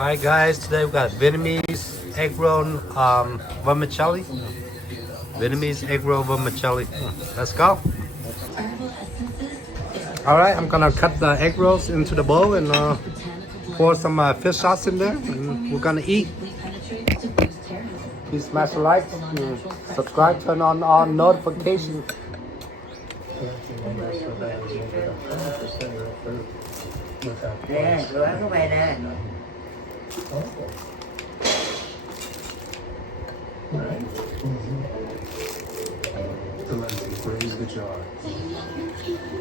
Alright guys, today we got Vietnamese egg roll vermicelli. Vietnamese egg roll vermicelli. Let's go. Alright, I'm gonna cut the egg rolls into the bowl and pour some fish sauce in there and we're gonna eat. Please smash the like, subscribe, turn on all notifications. Nè, đồ ăn của mày nè. Raise the jar.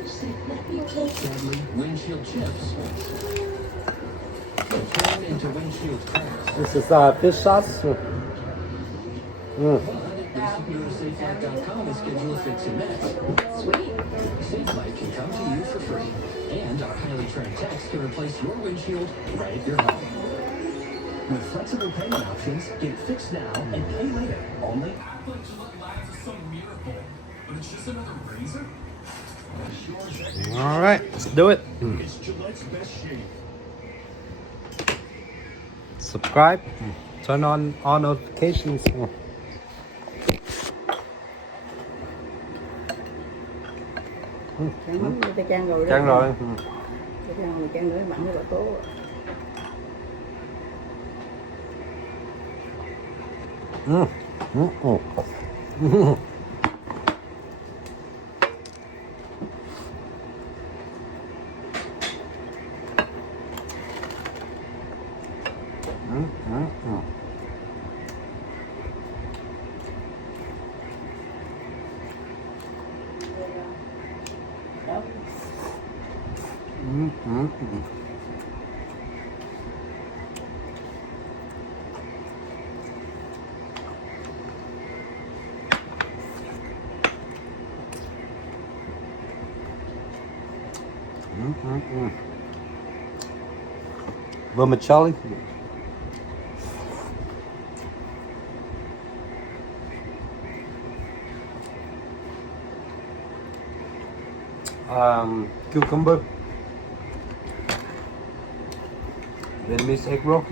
Sadly, windshield chips turn into windshield cracks. This is fish sauce. SaferSafeLight.com is scheduled to fix your mess. Sweet. SafeLight can come to you for free, and our highly trained techs can replace your windshield right at your home. With flexible payment options, get fixed now and pay later. Only. Alright, let's do it. Subscribe, turn on all notifications. Cái chan rồi đó. Chan rồi. Cái chan rồi mặn rất là tốt. Vermicelli. Cucumber. Vietnamese egg roll.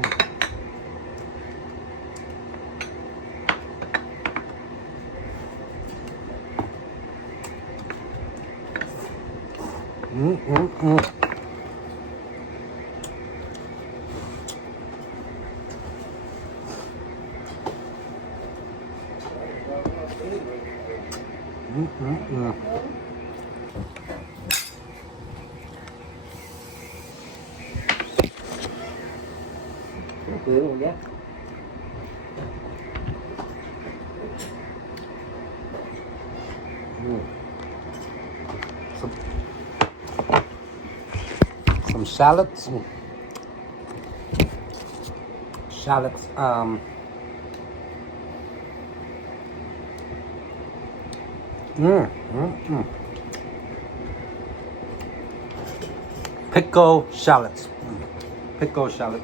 Cười luôn nhé. Some shallots. Shallots. Pickle shallots. Pickle shallot.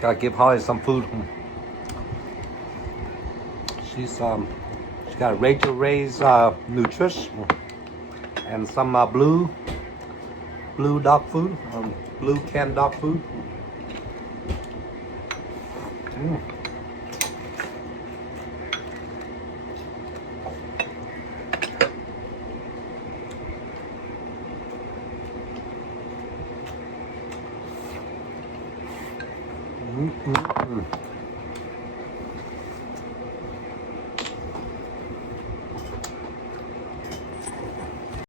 Gotta give Holly some food. She's got Rachel Ray's nutrition and some blue dog food, blue canned dog food. Mm-mm-mm.